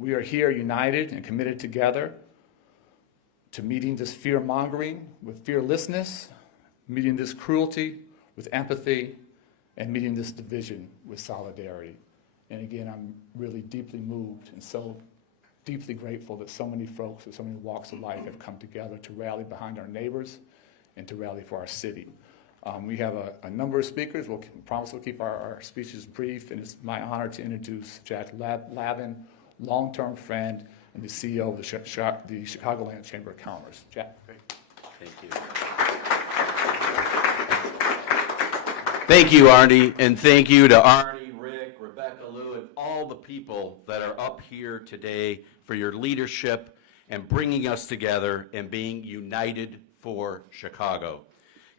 We are here united and committed together to meeting this fear-mongering with fearlessness, meeting this cruelty with empathy, and meeting this division with solidarity. And again, I'm really deeply moved and so deeply grateful that so many folks with so many walks of life have come together to rally behind our neighbors and to rally for our city. We have a number of speakers. We'll promise we'll keep our speeches brief, and it's my honor to introduce Jack Lavin, long-term friend and the CEO of the Chicagoland Chamber of Commerce. Jack. Great. Thank you. Thank you, Arnie, and thank you to Arnie, Rick, Rebecca, Lou, and all the people that are up here today for your leadership and bringing us together and being united for Chicago.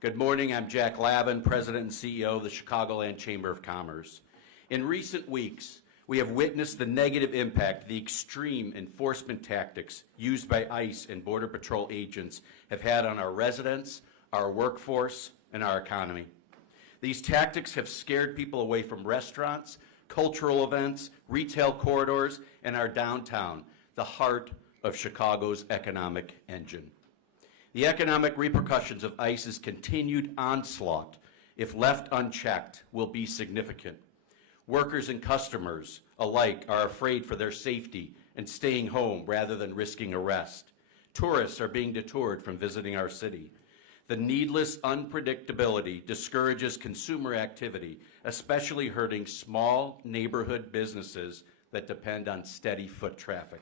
Good morning, I'm Jack Lavin, President and CEO of the Chicagoland Chamber of Commerce. In recent weeks, we have witnessed the negative impact the extreme enforcement tactics used by ICE and Border Patrol agents have had on our residents, our workforce, and our economy. These tactics have scared people away from restaurants, cultural events, retail corridors, and our downtown, the heart of Chicago's economic engine. The economic repercussions of ICE's continued onslaught, if left unchecked, will be significant. Workers and customers alike are afraid for their safety and staying home rather than risking arrest. Tourists are being deterred from visiting our city. The needless unpredictability discourages consumer activity, especially hurting small neighborhood businesses that depend on steady foot traffic.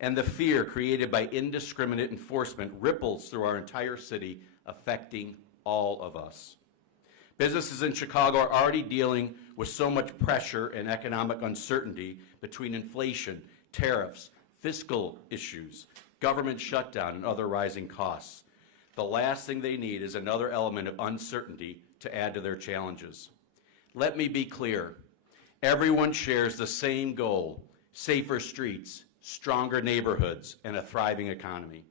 And the fear created by indiscriminate enforcement ripples through our entire city, affecting all of us. Businesses in Chicago are already dealing with so much pressure and economic uncertainty between inflation, tariffs, fiscal issues, government shutdown, and other rising costs. The last thing they need is another element of uncertainty to add to their challenges. Let me be clear. Everyone shares the same goal: safer streets, stronger neighborhoods, and a thriving economy.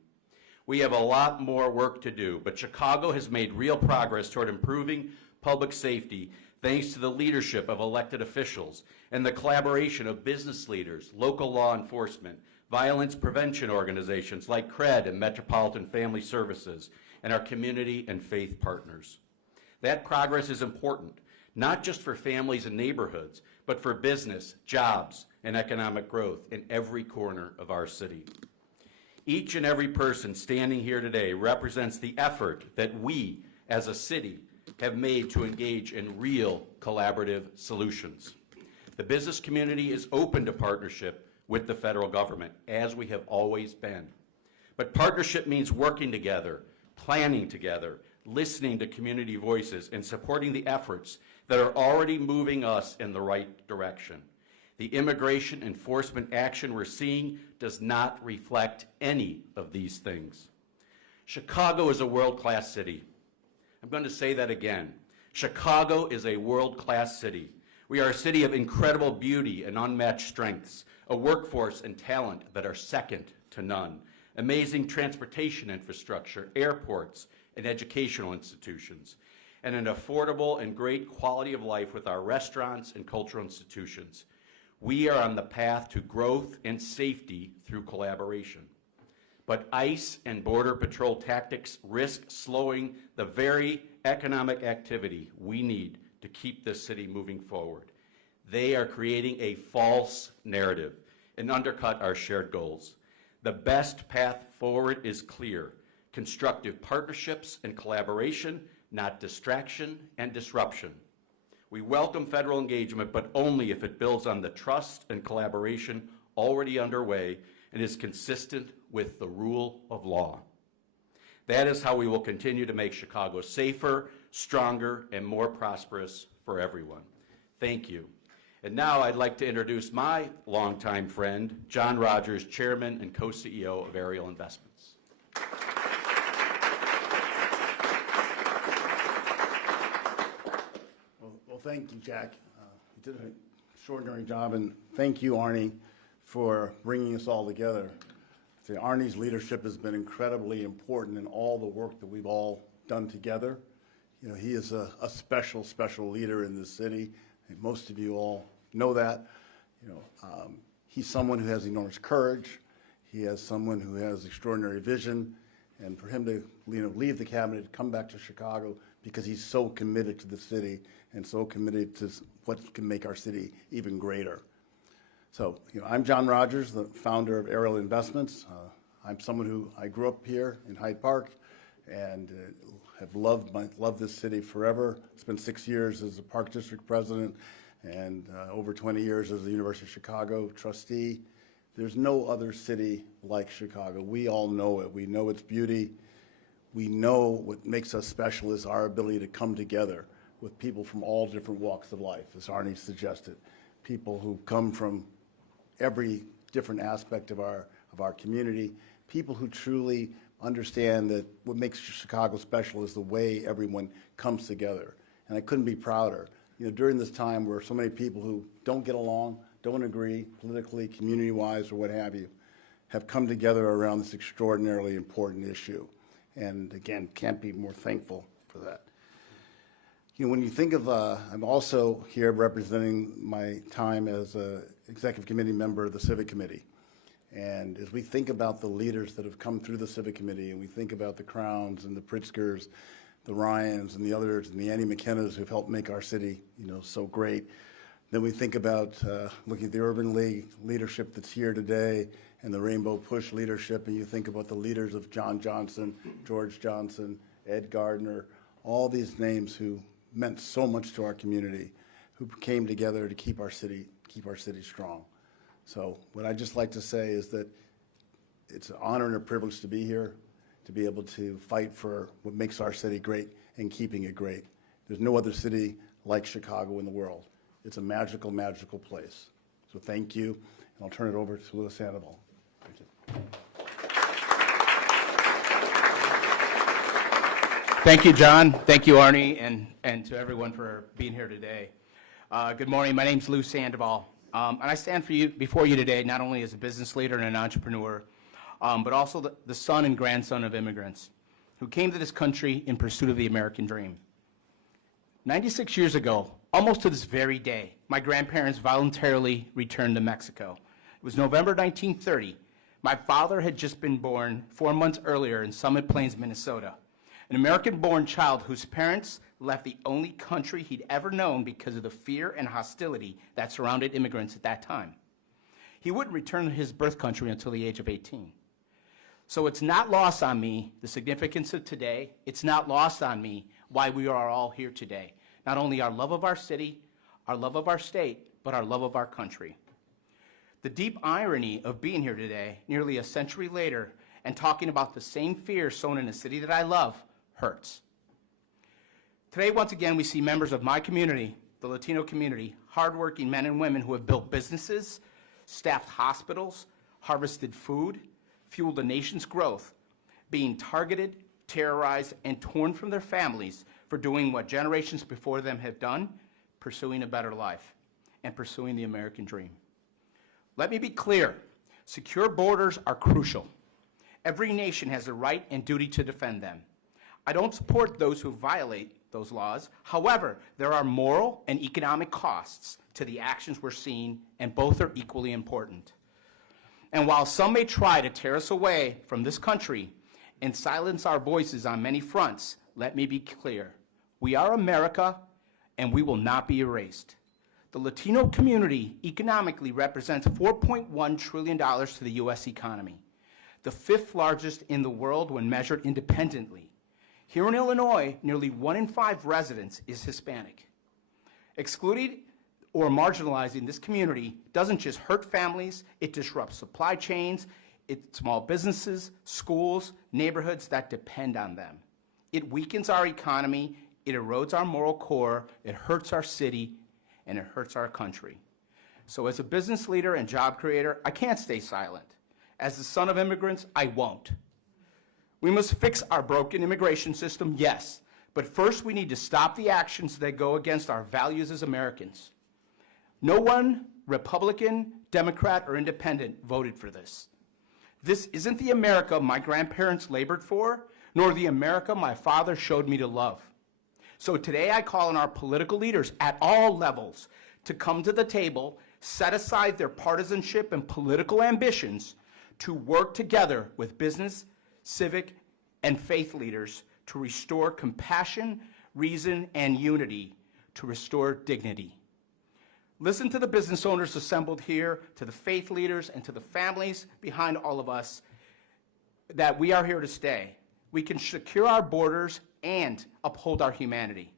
We have a lot more work to do, but Chicago has made real progress toward improving public safety thanks to the leadership of elected officials and the collaboration of business leaders, local law enforcement, violence prevention organizations like CRED and Metropolitan Family Services, and our community and faith partners. That progress is important, not just for families and neighborhoods, but for business, jobs, and economic growth in every corner of our city. Each and every person standing here today represents the effort that we, as a city, have made to engage in real collaborative solutions. The business community is open to partnership with the federal government, as we have always been. But partnership means working together, planning together, listening to community voices, and supporting the efforts that are already moving us in the right direction. The immigration enforcement action we're seeing does not reflect any of these things. Chicago is a world-class city. I'm going to say that again. Chicago is a world-class city. We are a city of incredible beauty and unmatched strengths, a workforce and talent that are second to none, amazing transportation infrastructure, airports, and educational institutions, and an affordable and great quality of life with our restaurants and cultural institutions. We are on the path to growth and safety through collaboration. But ICE and Border Patrol tactics risk slowing the very economic activity we need to keep this city moving forward. They are creating a false narrative and undercut our shared goals. The best path forward is clear: constructive partnerships and collaboration, not distraction and disruption. We welcome federal engagement, but only if it builds on the trust and collaboration already underway and is consistent with the rule of law. That is how we will continue to make Chicago safer, stronger, and more prosperous for everyone. Thank you. And now I'd like to introduce my longtime friend, John Rogers, Chairman and Co-CEO of Ariel Investments. Well, thank you, Jack. You did an extraordinary job, and thank you, Arnie, for bringing us all together. Arnie's leadership has been incredibly important in all the work that we've all done together. You know, he is a special, special leader in this city, and most of you all know that. You know, He's someone who has enormous courage. He has someone who has extraordinary vision. And for him to leave the cabinet, come back to Chicago, because he's so committed to the city and so committed to what can make our city even greater. So, I'm John Rogers, the founder of Aerial Investments. I'm someone who, I grew up here in Hyde Park and have loved this city forever. Spent 6 years as a Park District president and over 20 years as the University of Chicago trustee. There's no other city like Chicago. We all know it. We know its beauty. We know what makes us special is our ability to come together with people from all different walks of life, as Arnie suggested. People who come from every different aspect of our community, people who truly understand that what makes Chicago special is the way everyone comes together. And I couldn't be prouder. During this time where so many people who don't get along, don't agree politically, community-wise, or what have you, have come together around this extraordinarily important issue. And again, can't be more thankful for that. When you think of, I'm also here representing my time as an executive committee member of the Civic Committee. And as we think about the leaders that have come through the Civic Committee, and we think about the Crowns and the Pritzkers, the Ryans and the others, and the Annie McKennas who've helped make our city, so great. Then we think about looking at the Urban League leadership that's here today and the Rainbow Push leadership, and you think about the leaders of John Johnson, George Johnson, Ed Gardner, all these names who meant so much to our community, who came together to keep our city strong. So what I'd just like to say is that it's an honor and a privilege to be here, to be able to fight for what makes our city great and keeping it great. There's no other city like Chicago in the world. It's a magical, magical place. So thank you, and I'll turn it over to Louis Sandoval. Thank you. Thank you, John. Thank you, Arnie, and to everyone for being here today. Good morning. My name's Lou Sandoval, and I stand before you today not only as a business leader and an entrepreneur, but also the son and grandson of immigrants who came to this country in pursuit of the American dream. 96 years ago, almost to this very day, my grandparents voluntarily returned to Mexico. It was November 1930. My father had just been born 4 months earlier in Summit Plains, Minnesota, an American-born child whose parents left the only country he'd ever known because of the fear and hostility that surrounded immigrants at that time. He wouldn't return to his birth country until the age of 18. So it's not lost on me, the significance of today. It's not lost on me why we are all here today. Not only our love of our city, our love of our state, but our love of our country. The deep irony of being here today, nearly a century later, and talking about the same fear sown in a city that I love, hurts. Today, once again, we see members of my community, the Latino community, hardworking men and women who have built businesses, staffed hospitals, harvested food, fueled the nation's growth, being targeted, terrorized, and torn from their families for doing what generations before them have done, pursuing a better life and pursuing the American dream. Let me be clear, secure borders are crucial. Every nation has a right and duty to defend them. I don't support those who violate those laws. However, there are moral and economic costs to the actions we're seeing, and both are equally important. And while some may try to tear us away from this country and silence our voices on many fronts, let me be clear. We are America, and we will not be erased. The Latino community economically represents $4.1 trillion to the U.S. economy, the 5th largest in the world when measured independently. Here in Illinois, nearly 1 in 5 residents is Hispanic. Excluding or marginalizing this community doesn't just hurt families, it disrupts supply chains, small businesses, schools, neighborhoods that depend on them. It weakens our economy, it erodes our moral core, it hurts our city, and it hurts our country. So as a business leader and job creator, I can't stay silent. As the son of immigrants, I won't. We must fix our broken immigration system, yes, but first we need to stop the actions that go against our values as Americans. No one, Republican, Democrat, or Independent, voted for this. This isn't the America my grandparents labored for, nor the America my father showed me to love. So today I call on our political leaders at all levels to come to the table, set aside their partisanship and political ambitions to work together with business, civic, and faith leaders to restore compassion, reason, and unity, to restore dignity. Listen to the business owners assembled here, to the faith leaders, and to the families behind all of us, that we are here to stay. We can secure our borders and uphold our humanity.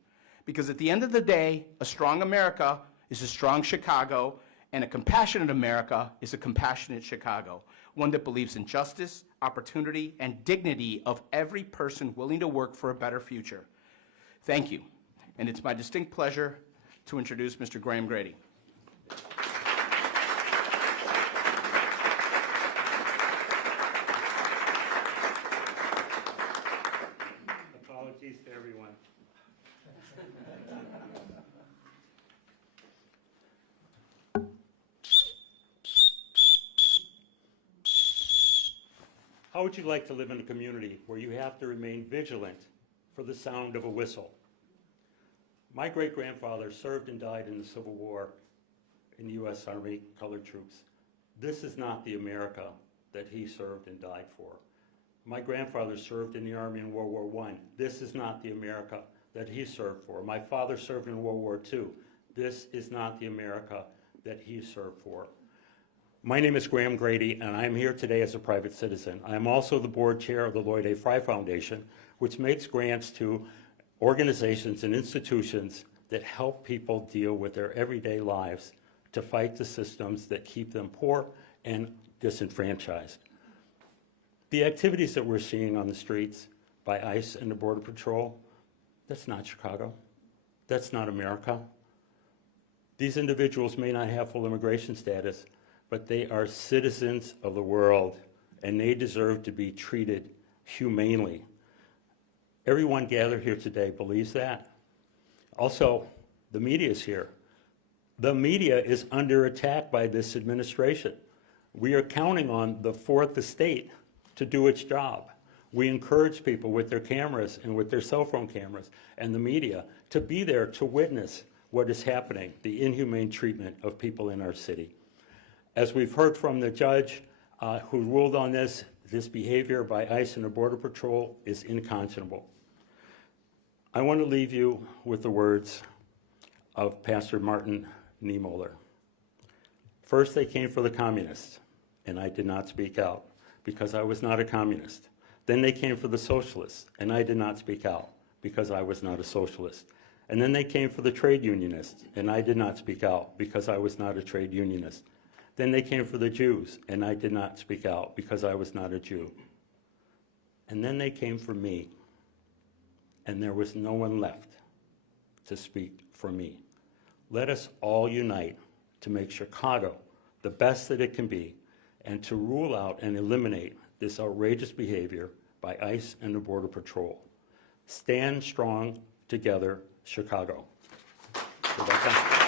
Because at the end of the day, a strong America is a strong Chicago, and a compassionate America is a compassionate Chicago, one that believes in justice, opportunity, and dignity of every person willing to work for a better future. Thank you. And it's my distinct pleasure to introduce Mr. Graham Grady. Apologies to everyone. How would you like to live in a community where you have to remain vigilant for the sound of a whistle? My great-grandfather served and died in the Civil War in the U.S. Army Colored Troops. This is not the America that he served and died for. My grandfather served in the Army in World War I. This is not the America that he served for. My father served in World War II. This is not the America that he served for. My name is Graham Grady, and I'm here today as a private citizen. I am also the board chair of the Lloyd A. Fry Foundation, which makes grants to organizations and institutions that help people deal with their everyday lives to fight the systems that keep them poor and disenfranchised. The activities that we're seeing on the streets by ICE and the Border Patrol, that's not Chicago. That's not America. These individuals may not have full immigration status, but they are citizens of the world, and they deserve to be treated humanely. Everyone gathered here today believes that. Also, the media is here. The media is under attack by this administration. We are counting on the fourth estate to do its job. We encourage people with their cameras and with their cell phone cameras and the media to be there to witness what is happening, the inhumane treatment of people in our city. As we've heard from the judge who ruled on this behavior by ICE and the Border Patrol is unconscionable. I want to leave you with the words of Pastor Martin Niemöller. First, they came for the communists, and I did not speak out because I was not a communist. Then they came for the socialists, and I did not speak out because I was not a socialist. And then they came for the trade unionists, and I did not speak out because I was not a trade unionist. Then they came for the Jews, and I did not speak out because I was not a Jew. And then they came for me, and there was no one left to speak for me. Let us all unite to make Chicago the best that it can be and to rule out and eliminate this outrageous behavior by ICE and the Border Patrol. Stand strong together, Chicago. Rebecca.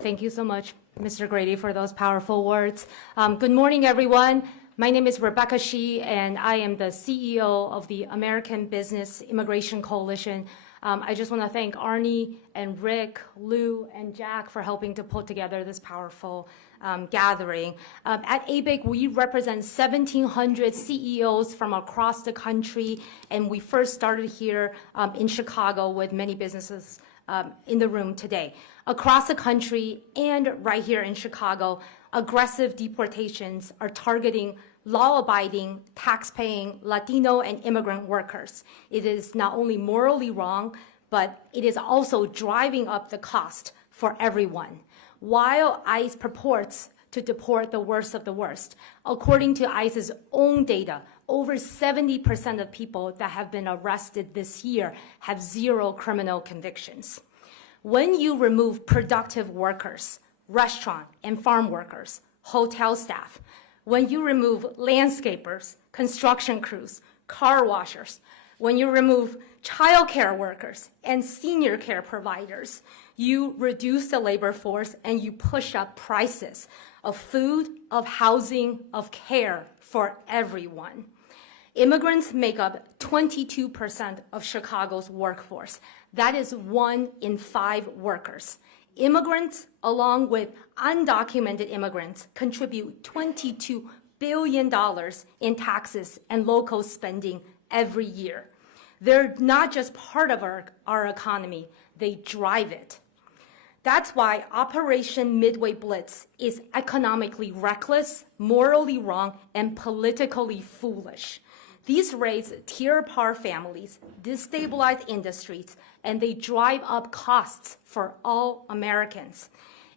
Thank you so much, Mr. Grady, for those powerful words. Good morning, everyone. My name is Rebecca Shi, and I am the CEO of the American Business Immigration Coalition. I just want to thank Arnie and Rick, Lou, and Jack for helping to put together this powerful gathering. At ABIC, we represent 1,700 CEOs from across the country, and we first started here in Chicago with many businesses in the room today. Across the country and right here in Chicago, aggressive deportations are targeting law-abiding, tax-paying Latino and immigrant workers. It is not only morally wrong, but it is also driving up the cost for everyone. While ICE purports to deport the worst of the worst, according to ICE's own data, over 70% of people that have been arrested this year have zero criminal convictions. When you remove productive workers, restaurant and farm workers, hotel staff, when you remove landscapers, construction crews, car washers, when you remove childcare workers and senior care providers, you reduce the labor force and you push up prices of food, of housing, of care for everyone. Immigrants make up 22% of Chicago's workforce. That is 1 in 5 workers. Immigrants, along with undocumented immigrants, contribute $22 billion in taxes and local spending every year. They're not just part of our economy, they drive it. That's why Operation Midway Blitz is economically reckless, morally wrong, and politically foolish. These raids tear apart families, destabilize industries, and they drive up costs for all Americans.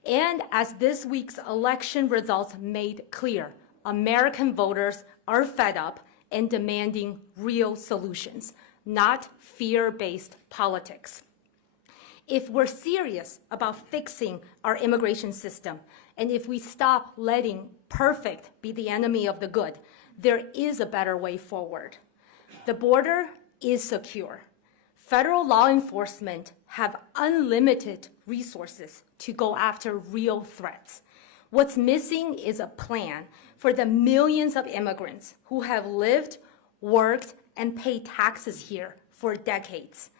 And as this week's election results made clear, American voters are fed up and demanding real solutions, not fear-based politics. If we're serious about fixing our immigration system, and if we stop letting perfect be the enemy of the good, there is a better way forward. The border is secure. Federal law enforcement have unlimited resources to go after real threats. What's missing is a plan for the millions of immigrants who have lived, worked, and paid taxes here for decades.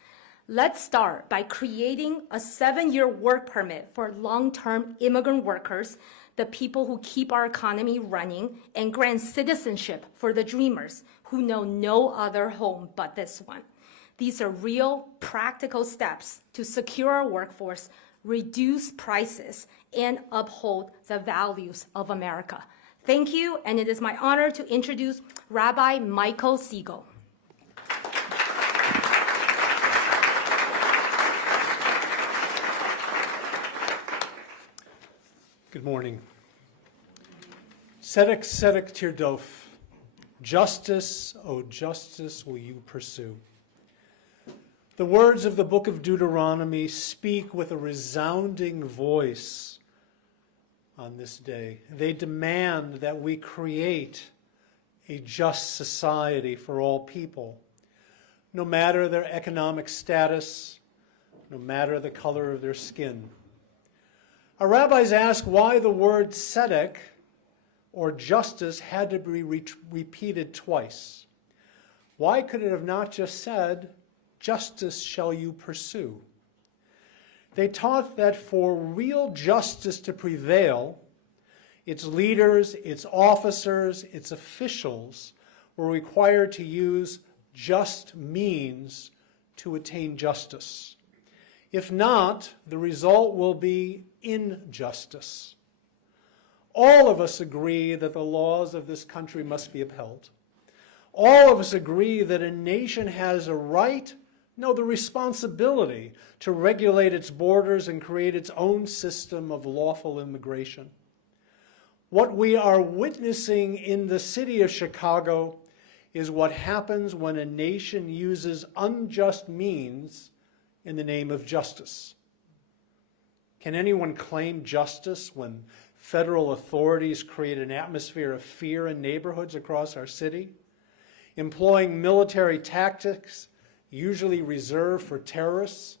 Let's start by creating a 7-year work permit for long-term immigrant workers, the people who keep our economy running, and grant citizenship for the dreamers who know no other home but this one. These are real, practical steps to secure our workforce, reduce prices, and uphold the values of America. Thank you, and it is my honor to introduce Rabbi Michael Siegel. Good morning. Tzedek, tzedek tirdof. Justice, O justice, will you pursue. The words of the book of Deuteronomy speak with a resounding voice on this day. They demand that we create a just society for all people, no matter their economic status, no matter the color of their skin. Our rabbis ask why the word tzedek, or justice, had to be repeated twice. Why could it have not just said, justice shall you pursue? They taught that for real justice to prevail, its leaders, its officers, its officials were required to use just means to attain justice. If not, the result will be injustice. All of us agree that the laws of this country must be upheld. All of us agree that a nation has a right, no, the responsibility to regulate its borders and create its own system of lawful immigration. What we are witnessing in the city of Chicago is what happens when a nation uses unjust means in the name of justice. Can anyone claim justice when federal authorities create an atmosphere of fear in neighborhoods across our city, employing military tactics usually reserved for terrorists,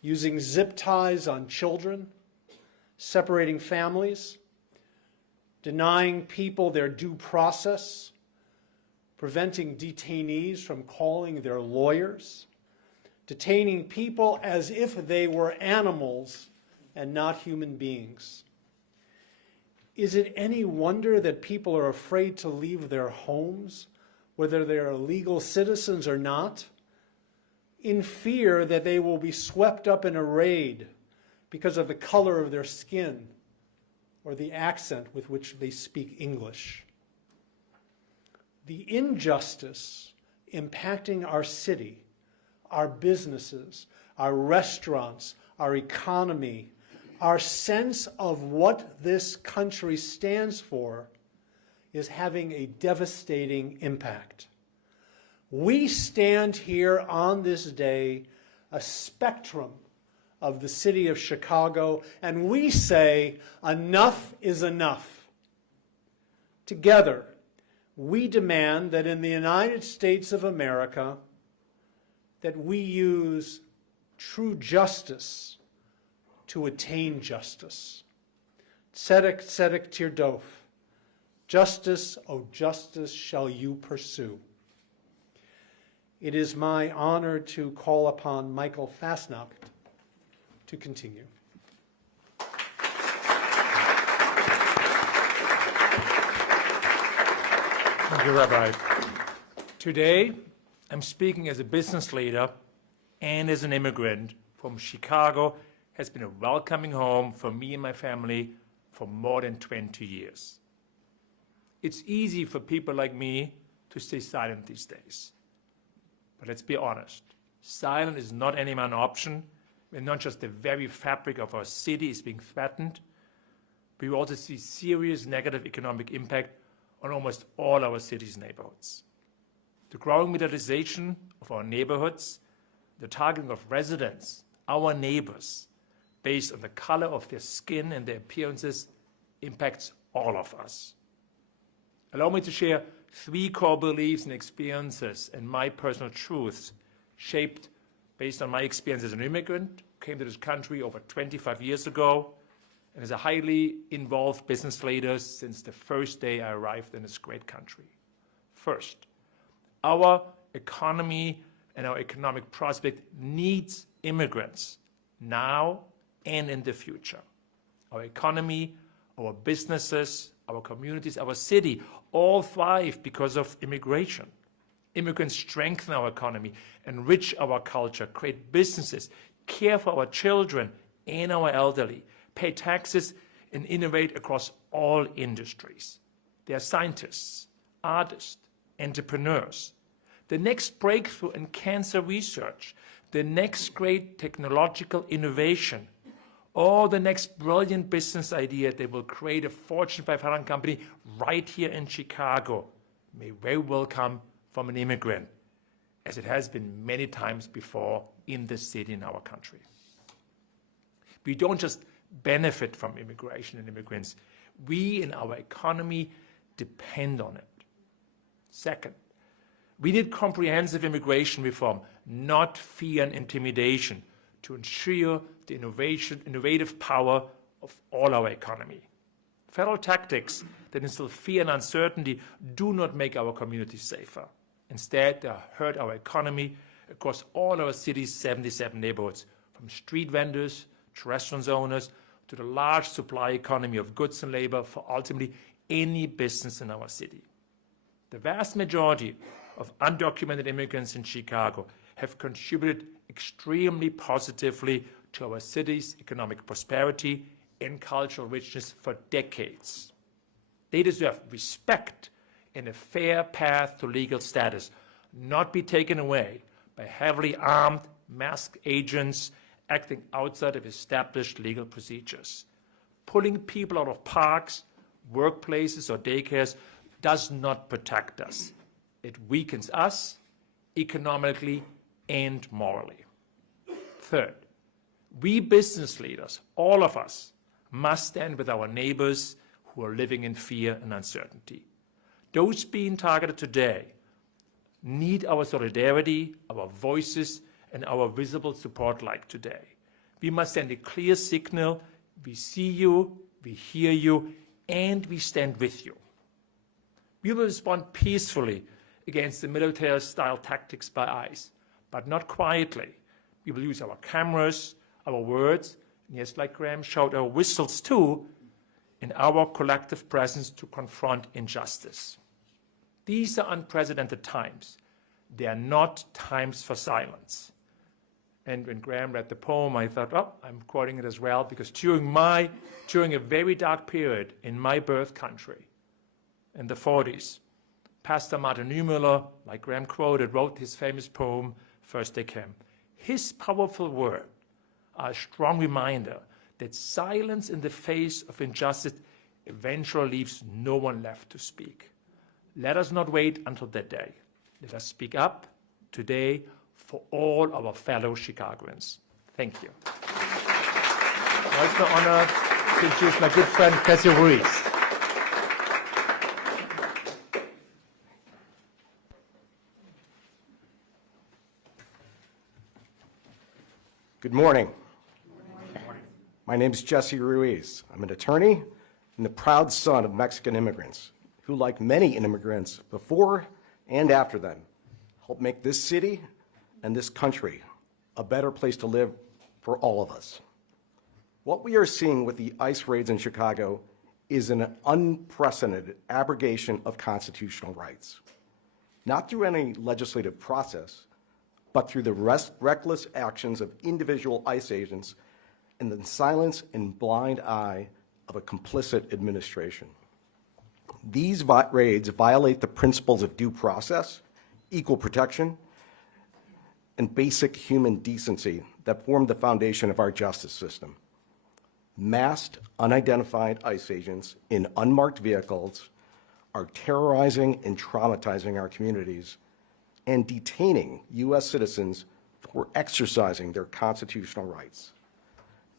using zip ties on children, separating families, denying people their due process, preventing detainees from calling their lawyers, detaining people as if they were animals and not human beings? Is it any wonder that people are afraid to leave their homes, whether they are legal citizens or not, in fear that they will be swept up in a raid because of the color of their skin or the accent with which they speak English? The injustice impacting our city, our businesses, our restaurants, our economy, our sense of what this country stands for is having a devastating impact. We stand here on this day, a spectrum of the city of Chicago, and we say, enough is enough. Together, we demand that in the United States of America, that we use true justice to attain justice. Tzedek, tzedek tirdof. Justice, O justice, shall you pursue. it is my honor to call upon Michael Fastnacht to continue. Thank you, Rabbi. Today, I'm speaking as a business leader and as an immigrant from Chicago. Has been a welcoming home for me and my family for more than 20 years. It's easy for people like me to stay silent these days. But let's be honest, silence is not anymore an option when not just the very fabric of our city is being threatened, but we also see serious negative economic impact on almost all our city's neighborhoods. The growing militarization of our neighborhoods, the targeting of residents, our neighbors, based on the color of their skin and their appearances, impacts all of us. Allow me to share 3 core beliefs and experiences and my personal truths shaped based on my experience as an immigrant, came to this country over 25 years ago, and as a highly involved business leader since the first day I arrived in this great country. First, our economy and our economic prospect needs immigrants now and in the future. Our economy, our businesses, our communities, our city all thrive because of immigration. Immigrants strengthen our economy, enrich our culture, create businesses, care for our children and our elderly, pay taxes, and innovate across all industries. They are scientists, artists, entrepreneurs. The next breakthrough in cancer research, the next great technological innovation, or the next brilliant business idea that will create a Fortune 500 company right here in Chicago may very well come from an immigrant, as it has been many times before in this city in our country. We don't just benefit from immigration and immigrants. We in our economy depend on it. Second, we need comprehensive immigration reform, not fear and intimidation, to ensure the innovative power of all our economy. Federal tactics that instill fear and uncertainty do not make our communities safer. Instead, they hurt our economy across all our city's 77 neighborhoods, from street vendors to restaurant owners to the large supply economy of goods and labor for ultimately any business in our city. The vast majority of undocumented immigrants in Chicago have contributed extremely positively to our city's economic prosperity and cultural richness for decades. They deserve respect and a fair path to legal status, not be taken away by heavily armed, masked agents acting outside of established legal procedures. Pulling people out of parks, workplaces, or daycares does not protect us. It weakens us economically and morally. Third, we business leaders, all of us, must stand with our neighbors who are living in fear and uncertainty. Those being targeted today need our solidarity, our voices, and our visible support like today. We must send a clear signal: we see you, we hear you, and we stand with you. We will respond peacefully against the military-style tactics by ICE, but not quietly. We will use our cameras, our words, and yes, like Graham showed, our whistles too, in our collective presence to confront injustice. These are unprecedented times. They are not times for silence. And when Graham read the poem, I thought, oh, I'm quoting it as well, because during a very dark period in my birth country, in the 40s, Pastor Martin Niemöller, like Graham quoted, wrote his famous poem, First They Came. His powerful words are a strong reminder that silence in the face of injustice eventually leaves no one left to speak. Let us not wait until that day. Let us speak up today for all our fellow Chicagoans. Thank you. Now it's my honor to introduce my good friend, Cassie Ruiz. Good morning. My name is Jesse Ruiz. I'm an attorney and the proud son of Mexican immigrants who, like many immigrants before and after them, help make this city and this country a better place to live for all of us. What we are seeing with the ICE raids in Chicago is an unprecedented abrogation of constitutional rights, not through any legislative process, but through the reckless actions of individual ICE agents and the silence and blind eye of a complicit administration. These raids violate the principles of due process, equal protection, and basic human decency that form the foundation of our justice system. Masked, unidentified ICE agents in unmarked vehicles are terrorizing and traumatizing our communities and detaining U.S. citizens for exercising their constitutional rights.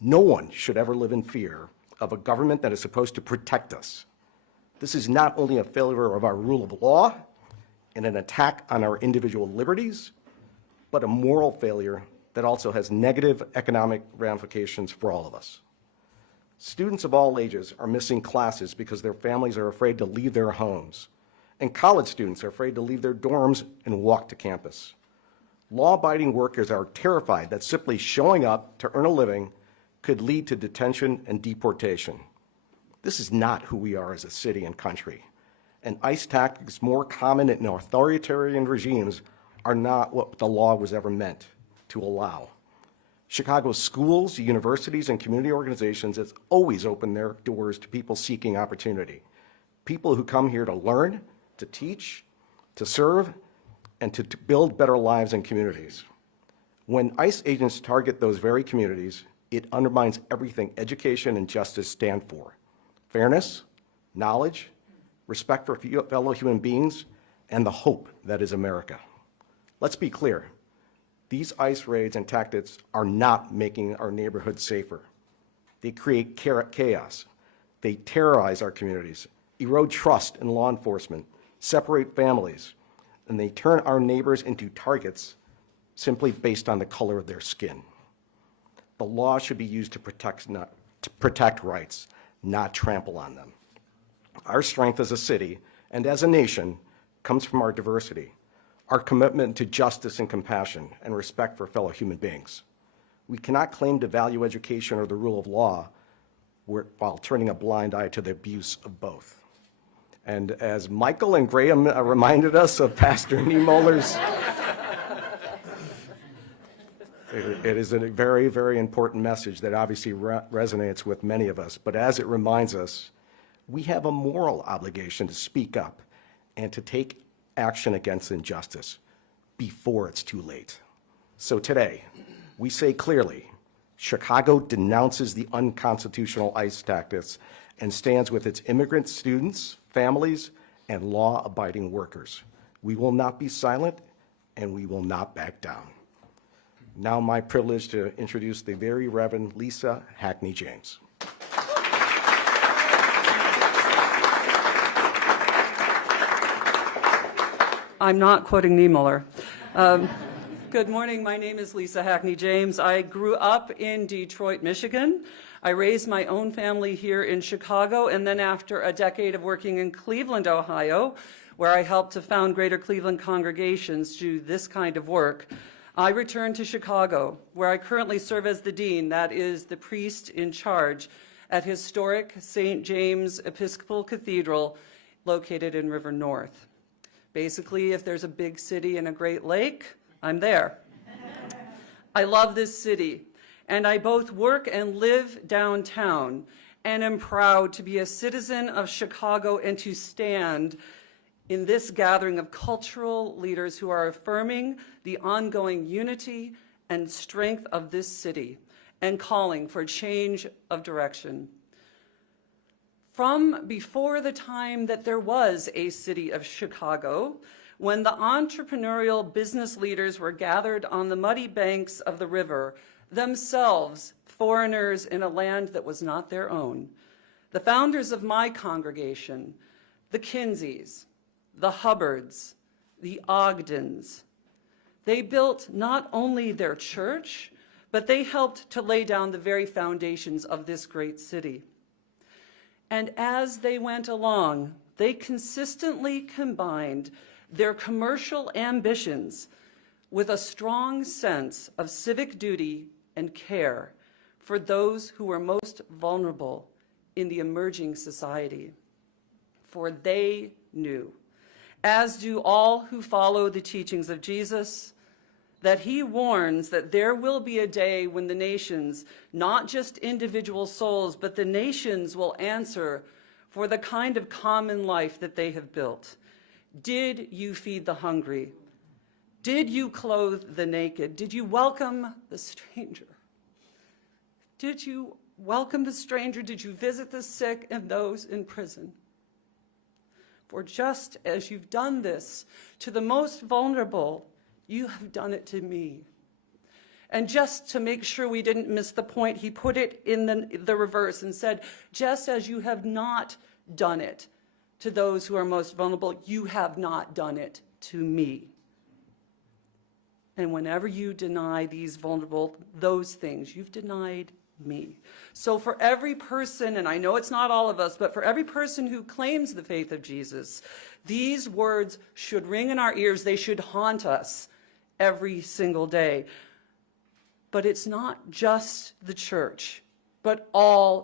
No one should ever live in fear of a government that is supposed to protect us. This is not only a failure of our rule of law and an attack on our individual liberties, but a moral failure that also has negative economic ramifications for all of us. Students of all ages are missing classes because their families are afraid to leave their homes, and college students are afraid to leave their dorms and walk to campus. Law-abiding workers are terrified that simply showing up to earn a living could lead to detention and deportation. This is not who we are as a city and country, and ICE tactics more common in authoritarian regimes are not what the law was ever meant to allow. Chicago's schools, universities, and community organizations has always opened their doors to people seeking opportunity, people who come here to learn, to teach, to serve, and to build better lives and communities. When ICE agents target those very communities, it undermines everything education and justice stand for: fairness, knowledge, respect for fellow human beings, and the hope that is America. Let's be clear. These ICE raids and tactics are not making our neighborhoods safer. They create chaos. They terrorize our communities, erode trust in law enforcement, separate families, and they turn our neighbors into targets simply based on the color of their skin. The law should be used to protect rights, not trample on them. Our strength as a city and as a nation comes from our diversity, our commitment to justice and compassion and respect for fellow human beings. We cannot claim to value education or the rule of law while turning a blind eye to the abuse of both. And as Michael and Graham reminded us of Pastor Niemöller's, it is a very, very important message that obviously resonates with many of us. But as it reminds us, we have a moral obligation to speak up and to take action against injustice before it's too late. So today, we say clearly, Chicago denounces the unconstitutional ICE tactics and stands with its immigrant students, families, and law-abiding workers. We will not be silent, and we will not back down. Now my privilege to introduce the Very Reverend Lisa Hackney James. I'm not quoting Niemöller. Good morning, my name is Lisa Hackney James. I grew up in Detroit, Michigan. I raised my own family here in Chicago, and then after a decade of working in Cleveland, Ohio, where I helped to found Greater Cleveland congregations to do this kind of work, I returned to Chicago, where I currently serve as the dean, that is the priest in charge at historic St. James Episcopal Cathedral located in River North. Basically, if there's a big city and a great lake, I'm there. I love this city, and I both work and live downtown, and am proud to be a citizen of Chicago and to stand in this gathering of cultural leaders who are affirming the ongoing unity and strength of this city and calling for change of direction. From before the time that there was a city of Chicago, when the entrepreneurial business leaders were gathered on the muddy banks of the river, themselves foreigners in a land that was not their own, the founders of my congregation, the Kinseys, the Hubbards, the Ogdens, they built not only their church, but they helped to lay down the very foundations of this great city. And as they went along, they consistently combined their commercial ambitions with a strong sense of civic duty and care for those who were most vulnerable in the emerging society. For they knew, as do all who follow the teachings of Jesus, that he warns that there will be a day when the nations, not just individual souls, but the nations will answer for the kind of common life that they have built. Did you feed the hungry? Did you clothe the naked? Did you welcome the stranger? Did you welcome the stranger? Did you visit the sick and those in prison? For just as you've done this to the most vulnerable, you have done it to me. And just to make sure we didn't miss the point, he put it in the reverse and said, just as you have not done it to those who are most vulnerable, you have not done it to me. And whenever you deny these vulnerable, those things, you've denied me. So for every person, and I know it's not all of us, but for every person who claims the faith of Jesus, these words should ring in our ears. They should haunt us every single day. But it's not just the church, but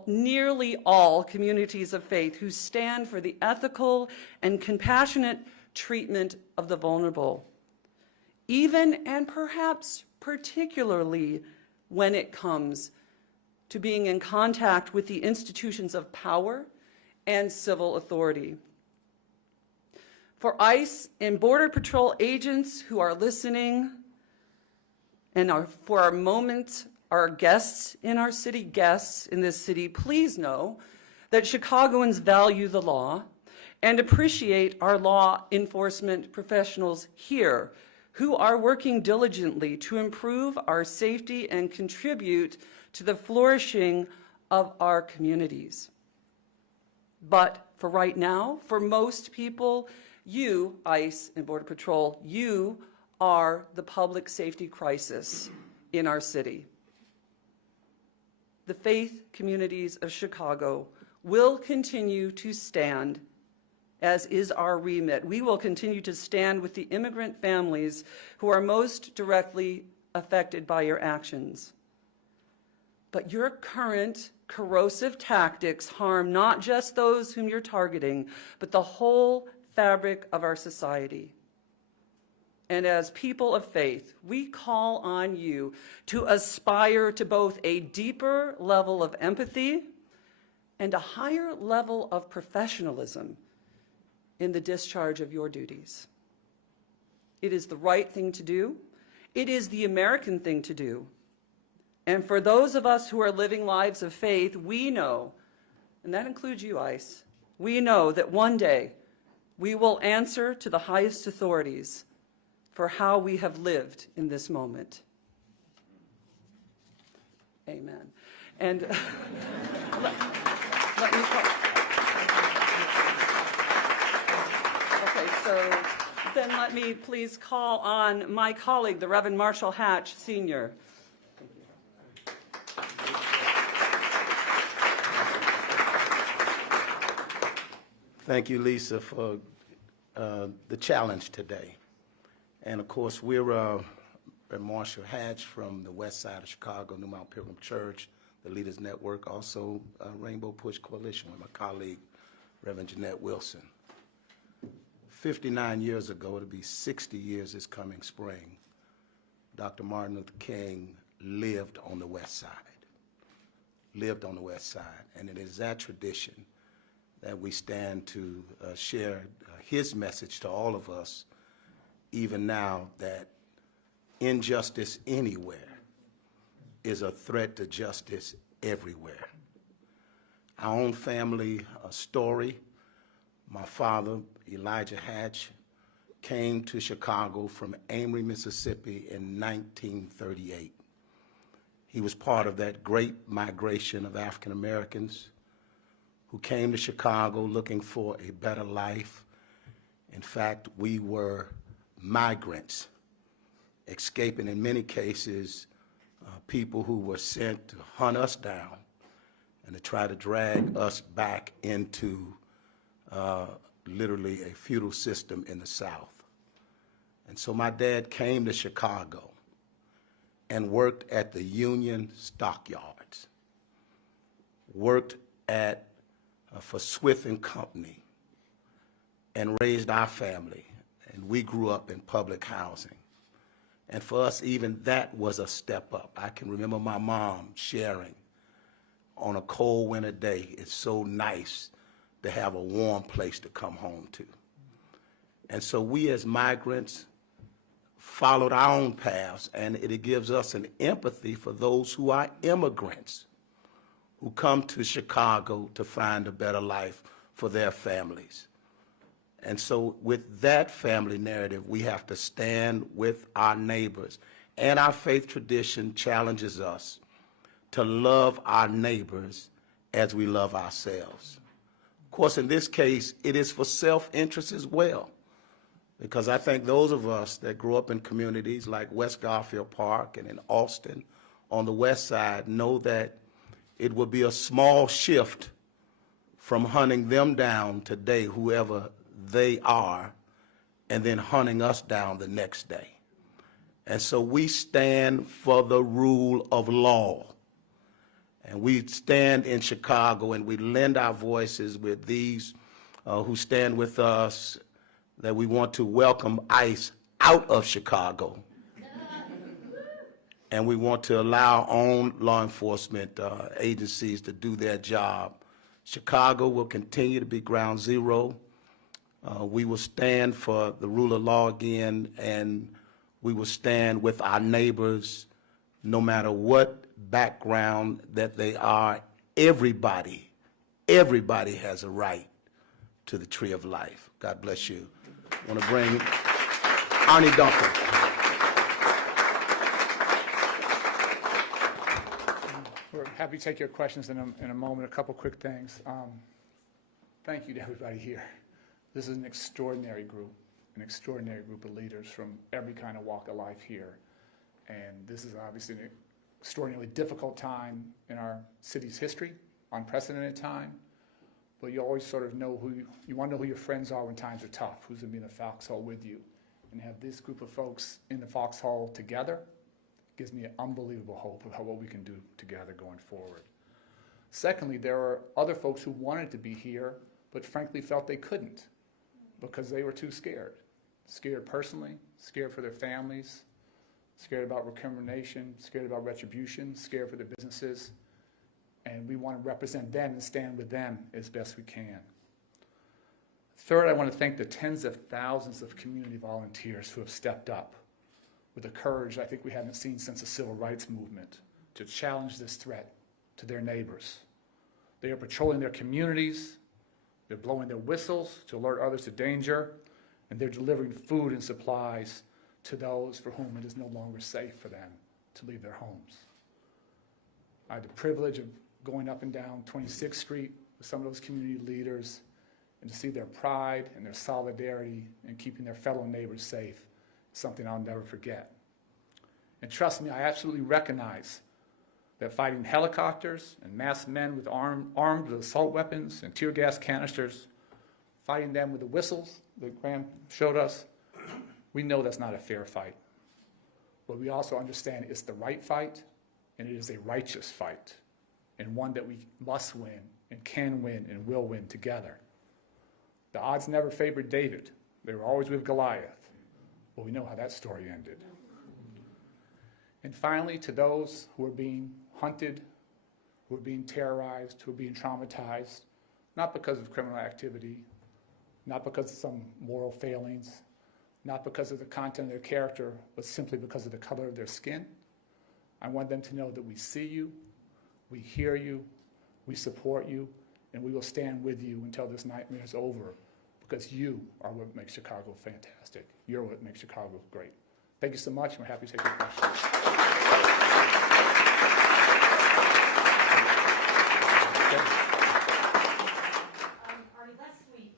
nearly all communities of faith who stand for the ethical and compassionate treatment of the vulnerable, even and perhaps particularly when it comes to being in contact with the institutions of power and civil authority. For ICE and Border Patrol agents who are listening, and for our moment, our guests in our city, guests in this city, please know that Chicagoans value the law and appreciate our law enforcement professionals here who are working diligently to improve our safety and contribute to the flourishing of our communities. But for right now, for most people, you, ICE and Border Patrol, you are the public safety crisis in our city. The faith communities of Chicago will continue to stand, as is our remit. We will continue to stand with the immigrant families who are most directly affected by your actions. But your current corrosive tactics harm not just those whom you're targeting, but the whole fabric of our society. And as people of faith, we call on you to aspire to both a deeper level of empathy and a higher level of professionalism in the discharge of your duties. It is the right thing to do. It is the American thing to do. And for those of us who are living lives of faith, we know, and that includes you, ICE, we know that one day we will answer to the highest authorities for how we have lived in this moment. Amen. And let me call. Okay, so then let me please call on my colleague, the Reverend Marshall Hatch, Sr. Thank you, Lisa, for the challenge today. And of course, we're Marshall Hatch from the west side of Chicago, New Mount Pilgrim Church, the Leaders Network, also Rainbow Push Coalition with my colleague, Reverend Jeanette Wilson. 59 years ago, it'll be 60 years this coming spring, Dr. Martin Luther King lived on the west side, and it is that tradition that we stand to share his message to all of us, even now, that injustice anywhere is a threat to justice everywhere. Our own family story, my father, Elijah Hatch, came to Chicago from Amory, Mississippi in 1938. He was part of that great migration of African Americans who came to Chicago looking for a better life. In fact, we were migrants, escaping in many cases people who were sent to hunt us down and to try to drag us back into literally a feudal system in the South. And so my dad came to Chicago and worked at the Union Stockyards, worked for Swift and Company, and raised our family. And we grew up in public housing. And for us, even that was a step up. I can remember my mom sharing on a cold winter day, it's so nice to have a warm place to come home to. And so we as migrants followed our own paths, and it gives us an empathy for those who are immigrants, who come to Chicago to find a better life for their families. And so with that family narrative, we have to stand with our neighbors. And our faith tradition challenges us to love our neighbors as we love ourselves. Of course, in this case, it is for self-interest as well, because I think those of us that grew up in communities like West Garfield Park and in Austin on the west side know that it will be a small shift from hunting them down today, whoever they are, and then hunting us down the next day. And so we stand for the rule of law. And we stand in Chicago and we lend our voices with these who stand with us, that we want to welcome ICE out of Chicago. And we want to allow our own law enforcement agencies to do their job. Chicago will continue to be ground zero. We will stand for the rule of law again, and we will stand with our neighbors no matter what background that they are. Everybody has a right to the tree of life. God bless you. I want to bring Arnie Duncan. We're happy to take your questions in a moment. A couple quick things. Thank you to everybody here. This is an extraordinary group of leaders from every kind of walk of life here. And this is obviously an extraordinarily difficult time in our city's history, unprecedented time. But you always sort of know you want to know who your friends are when times are tough, who's going to be in the foxhole with you. And have this group of folks in the foxhole together gives me an unbelievable hope of what we can do together going forward. Secondly, there are other folks who wanted to be here, but frankly felt they couldn't because they were too scared. Scared personally, scared for their families, scared about recrimination, scared about retribution, scared for their businesses. And we want to represent them and stand with them as best we can. Third, I want to thank the tens of thousands of community volunteers who have stepped up with a courage I think we haven't seen since the Civil Rights Movement to challenge this threat to their neighbors. They are patrolling their communities, they're blowing their whistles to alert others to danger, and they're delivering food and supplies to those for whom it is no longer safe for them to leave their homes. I had the privilege of going up and down 26th Street with some of those community leaders and to see their pride and their solidarity in keeping their fellow neighbors safe, something I'll never forget. And trust me, I absolutely recognize that fighting helicopters and masked men with armed with assault weapons and tear gas canisters, fighting them with the whistles that Graham showed us, we know that's not a fair fight. But we also understand it's the right fight, and it is a righteous fight, and one that we must win and can win and will win together. The odds never favored David. They were always with Goliath. Well, we know how that story ended. And finally, to those who are being hunted, who are being terrorized, who are being traumatized, not because of criminal activity, not because of some moral failings, not because of the content of their character, but simply because of the color of their skin, I want them to know that we see you, we hear you, we support you, and we will stand with you until this nightmare is over, because you are what makes Chicago fantastic. You're what makes Chicago great. Thank you so much, and we're happy to take your questions. Artie, last week,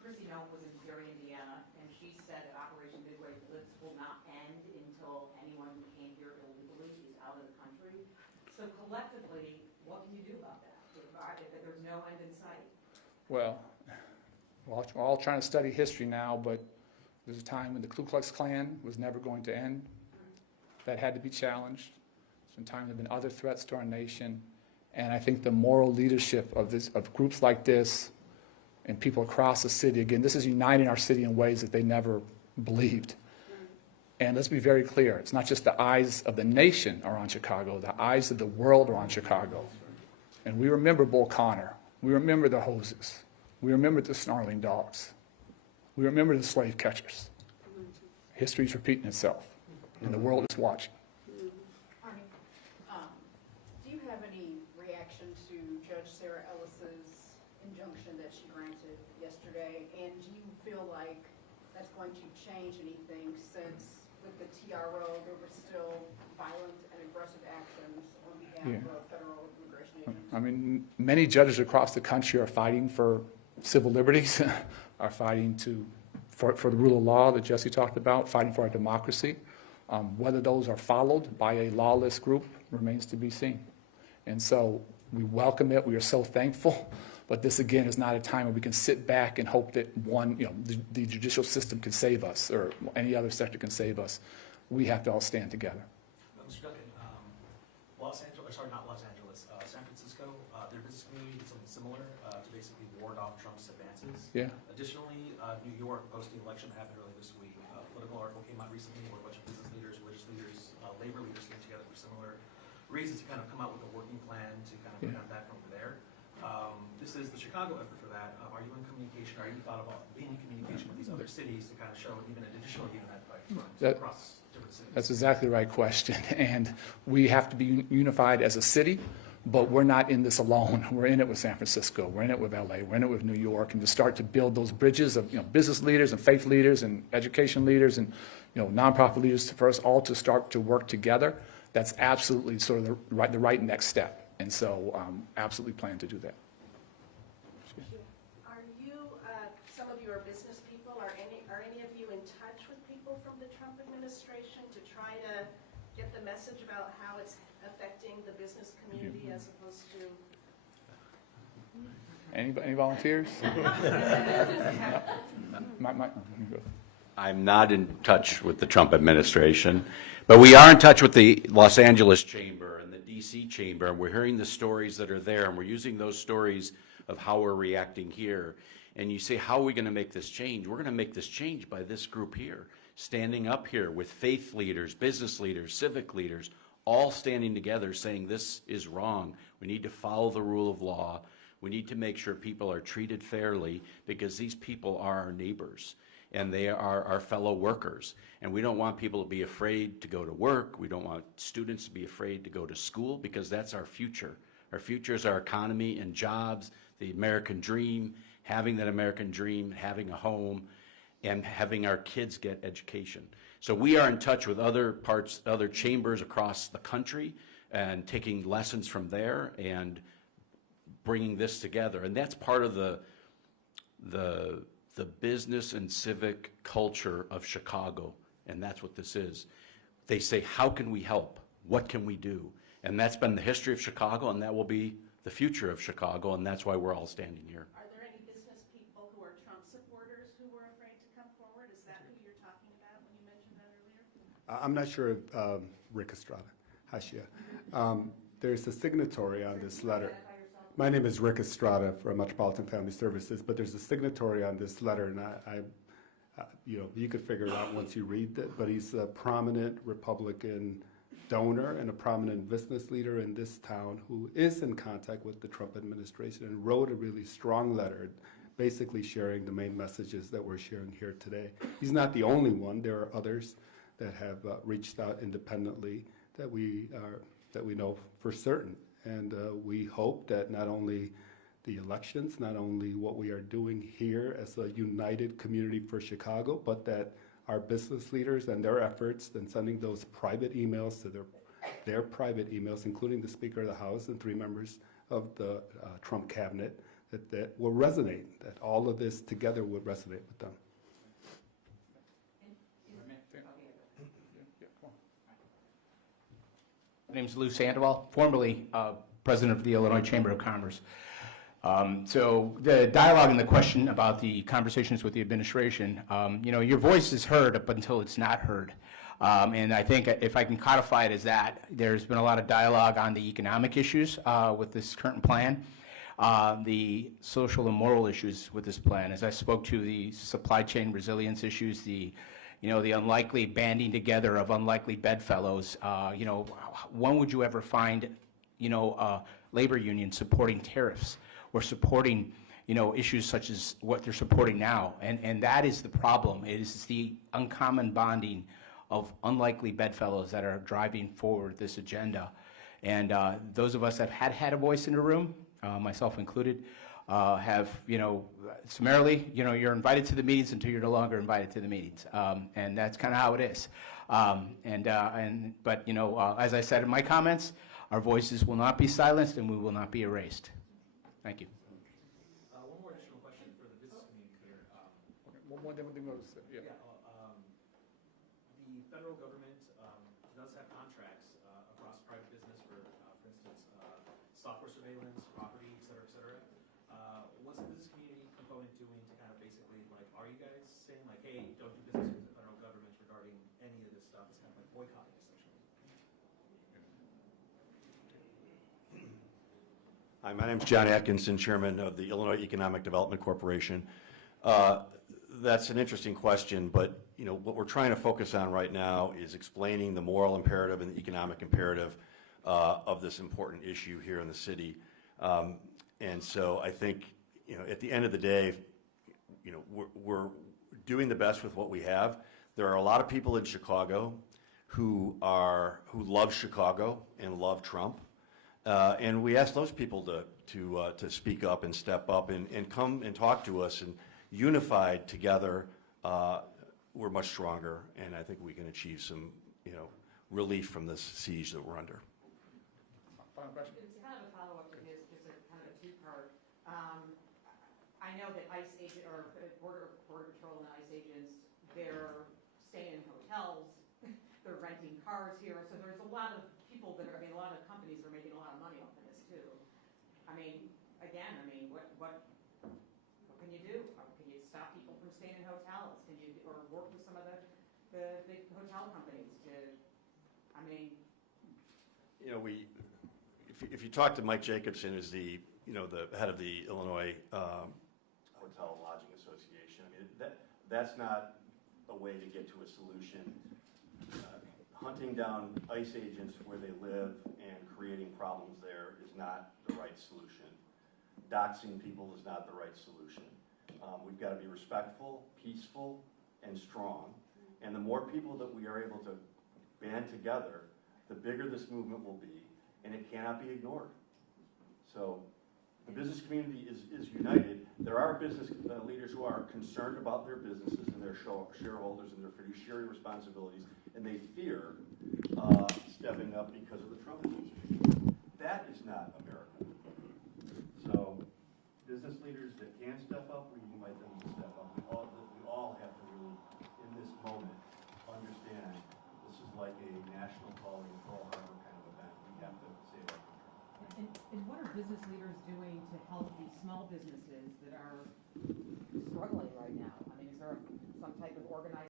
Chrissy Nome was in Gary, Indiana, and she said that Operation Midway Blitz will not end until anyone who came here illegally is out of the country. So collectively, what can you do about that if there's no end in sight? Well, we're all trying to study history now, but There's a time when the Ku Klux Klan was never going to end. That had to be challenged. There's been times there have been other threats to our nation. And I think the moral leadership of groups like this and people across the city, again, this is uniting our city in ways that they never believed. And let's be very clear, it's not just the eyes of the nation are on Chicago, the eyes of the world are on Chicago. And we remember Bull Connor. We remember the hoses. We remember the snarling dogs. We remember the slave catchers. History's repeating itself, and the world is watching. Arnie, do you have any reaction to Judge Sarah Ellis's injunction that she granted yesterday? And do you feel like that's going to change anything since with the TRO there were still violent and aggressive actions on behalf of federal immigration agents? I mean, many judges across the country are fighting for civil liberties, are fighting for the rule of law that Jesse talked about, fighting for our democracy. Whether those are followed by a lawless group remains to be seen. And so we welcome it. We are so thankful. But this, again, is not a time when we can sit back and hope that the judicial system can save us or any other sector can save us. We have to all stand together. Mr. Duncan, San Francisco, their business community did something similar to basically ward off Trump's advances. Yeah. Additionally, New York, post the election that happened earlier this week, a political article came out recently where a bunch of business leaders, religious leaders, labor leaders came together for similar reasons to kind of come out with a working plan to kind of prevent that from there. This is the Chicago effort for that. Are you in communication? Are you thought about being in communication with these other cities to kind of show even an additional unified front across different cities? That's exactly the right question. And we have to be unified as a city, but we're not in this alone. We're in it with San Francisco. We're in it with LA. We're in it with New York. And to start to build those bridges of business leaders and faith leaders and education leaders and nonprofit leaders for us all to start to work together, that's absolutely sort of the right next step. And so absolutely plan to do that. Are you, some of you are business people, are any of you in touch with people from the Trump administration to try to get the message about how it's affecting the business community as opposed to? Any volunteers? I'm not in touch with the Trump administration, but we are in touch with the Los Angeles Chamber and the DC Chamber, and we're hearing the stories that are there, and we're using those stories of how we're reacting here. And you say, how are we going to make this change? We're going to make this change by this group here, standing up here with faith leaders, business leaders, civic leaders, all standing together saying this is wrong. We need to follow the rule of law. We need to make sure people are treated fairly because these people are our neighbors and they are our fellow workers. And we don't want people to be afraid to go to work. We don't want students to be afraid to go to school because that's our future. Our future is our economy and jobs, the American dream, having that American dream, having a home, and having our kids get education. So we are in touch with other chambers across the country and taking lessons from there and bringing this together. And that's part of the business and civic culture of Chicago, and that's what this is. They say, how can we help? What can we do? And that's been the history of Chicago, and that will be the future of Chicago, and that's why we're all standing here. Are there any business people who are Trump supporters who were afraid to come forward? Is that who you're talking about when you mentioned that earlier? I'm not sure if Rick Estrada, Hashia. There's a signatory on this letter. My name is Rick Estrada from Metropolitan Family Services, but there's a signatory on this letter, and you could figure it out once you read it, but he's a prominent Republican donor and a prominent business leader in this town who is in contact with the Trump administration and wrote a really strong letter basically sharing the main messages that we're sharing here today. He's not the only one. There are others that have reached out independently that we know for certain. And we hope that not only the elections, not only what we are doing here as a united community for Chicago, but that our business leaders and their efforts in sending those private emails to their private emails, including the Speaker of the House and 3 members of the Trump cabinet, that will resonate, that all of this together would resonate with them. My name is Lou Sandoval, formerly president of the Illinois Chamber of Commerce. So the dialogue and the question about the conversations with the administration, your voice is heard up until it's not heard. And I think if I can codify it as that, there's been a lot of dialogue on the economic issues with this current plan, the social and moral issues with this plan. As I spoke to the supply chain resilience issues, the unlikely banding together of unlikely bedfellows, when would you ever find, a labor union supporting tariffs or supporting, issues such as what they're supporting now? And that is the problem. It is the uncommon bonding of unlikely bedfellows that are driving forward this agenda. And those of us that had a voice in the room, myself included, have, summarily, you're invited to the meetings until you're no longer invited to the meetings. And that's kind of how it is. But as I said in my comments, our voices will not be silenced and we will not be erased. Thank you. One more additional question for the business community here. Yeah. The federal government does have contracts across private business for instance, software surveillance, property, et cetera, et cetera. What's the business community component doing to kind of basically, like, are you guys saying, like, hey, don't do business with the federal government regarding any of this stuff? It's kind of like boycotting, essentially. Hi, my name's John Atkinson, Chairman of the Illinois Economic Development Corporation. That's an interesting question, but what we're trying to focus on right now is explaining the moral imperative and the economic imperative of this important issue here in the city. And so I think, at the end of the day, we're doing the best with what we have. There are a lot of people in Chicago who love Chicago and love Trump. And we ask those people to speak up and step up and come and talk to us, and unified together, we're much stronger, and I think we can achieve some, relief from this siege that we're under. Final question? It's kind of a follow-up to his, just a kind of a two-part. I know that ICE agent, or Border Patrol and ICE agents, they're staying in hotels, they're renting cars here, so there's a lot of people that are, a lot of companies are making a lot of money off of this too. What can you do? Can you stop people from staying in hotels? Can you, or work with some of the big hotel companies to, If you talk to Mike Jacobson, who's the head of the Illinois Hotel and Lodging Association, that's not a way to get to a solution. Hunting down ICE agents where they live and creating problems there is not the right solution. Doxing people is not the right solution. We've got to be respectful, peaceful, and strong. And the more people that we are able to band together, the bigger this movement will be, and it cannot be ignored. So the business community is united. There are business leaders who are concerned about their businesses and their shareholders and their fiduciary responsibilities, and they fear stepping up because of the Trump administration. That is not America. So business leaders that can step up, we invite them to step up. We all have to really, in this moment, understand this is like a national calling, Pearl Harbor kind of event. We have to say that. and what are business leaders doing to help these small businesses that are struggling right now? Is there some type of organized